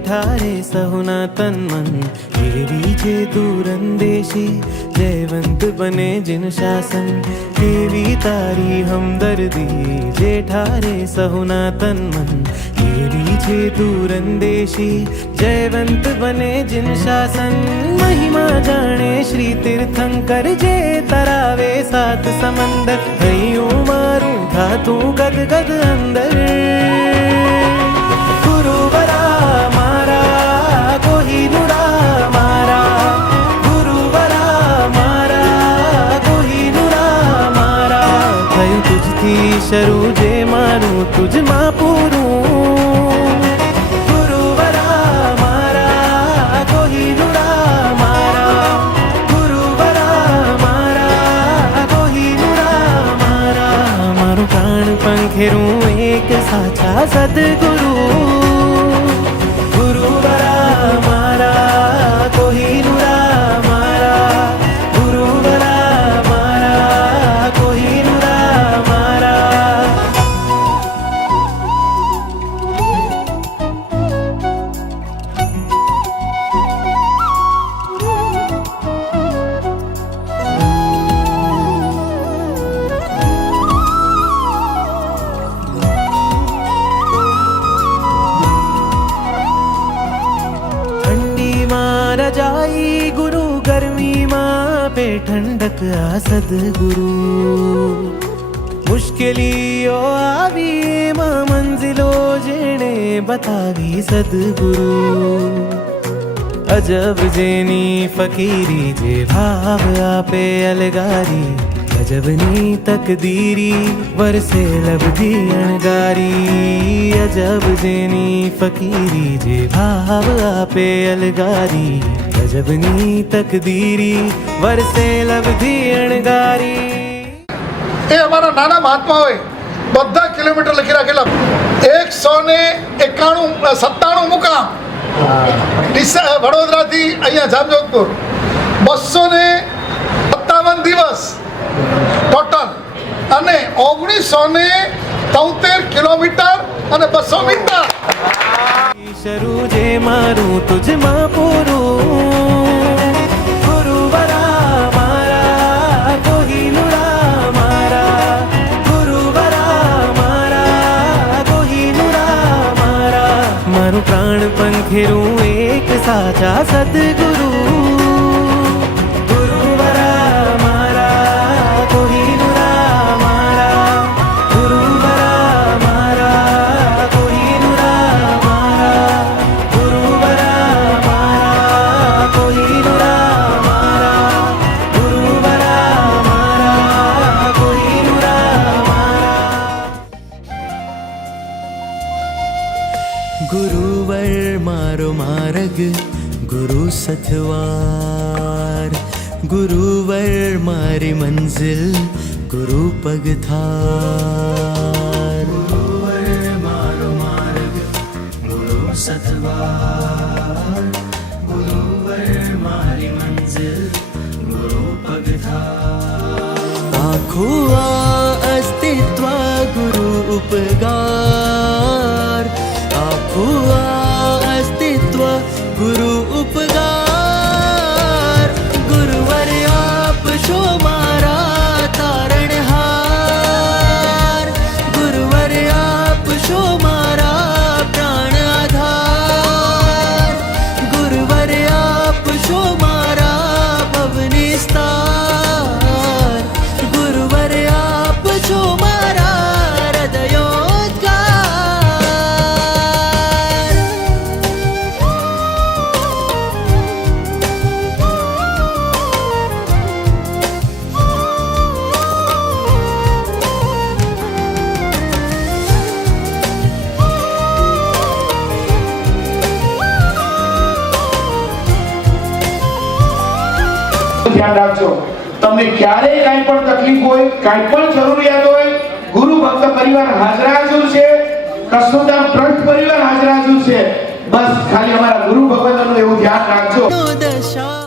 जेठारे सहुना तन मन केवी जे दूरंदेशी जयवंत बने जिन शासन केवी तारी हमदर्दी जेठारे सहुना तन मन केवी जे दूरंदेशी जयवंत बने जिन शासन महिमा जाने श्री तीर्थंकर जे तरावे सात समंदर हयूं मारू था तू गद गद अंदर गुरुवरा मारा कोहिनूरा मारा गुरुवरा मारा कोहिनूरा मारा थयु तुझथी शरू जे मारू तुझ मां पूरू गुरुवरा मारा कोहिनूरा मारा गुरुवरा मारा कोहिनूरा मारा मारू प्राण पंखेरू एक साचा सदगुरु गुरुवरा मारा कोहिनूरा मारा गुरुवरा मारा कोहिनूरा मारा जाई गुरु गर्मी मां पे ठंडक आ सदगुरु मुश्किलियों आवी मां मंजिलो जेने बतावी सदगुरु अजब जेनी फकीरी जे भाव आपे अलगारी अजबनी तकदीरी वरसे लबदी अणगारी अजब जेनी फकीरी जे भाव आपे अलगारी अजबनी तकदीरी वरसे लबदी अणगारी એ અમારા નાના મહાત્મા હોય બધા કિલોમીટર લખી રાખેલા 191 મુકામ વડોદરાથી અહીંયા જામજોધપુર 257 દિવસ ટોટલ અને 1973 કિલોમીટર અને 200 મીટર શરૂ જે મારું તુજ માં પૂરું ગુરુવરા મારા કોહિનૂરા મારા ગુરુવરા મારા કોહિનૂરા મારા મારું પ્રાણ પંખેરું એક સાચા સદગુરુ गुरुवर मारो मार्ग गुरु सथवार गुरुवर मारी मंजिल गुरु पगथार गुरुवर मारो मार्ग गुरु सथवार गुरुवर मारी मंजिल गुरु पगथार आँखों अस्तित्व गुरु उपगार हुआ अस्तित्व गुरु उपगार गुरुवर आप शो मारा तारणहार गुरुवर आप शो मारा प्राण आधार गुरुवर आप शो मारा भवनिस्तार गुरुवर आप शो मारा ધ્યાન રાખજો તમને ક્યારે કાઈ પણ તકલીફ હોય કાઈ પણ જરૂરિયાત હોય ગુરુ ભક્ત પરિવાર હાજર છે કસ્તુરદામ ટ્રસ્ટ પરિવાર હાજર છે બસ ખાલી અમારા ગુરુ ભગવાનનું એવું ધ્યાન રાખજો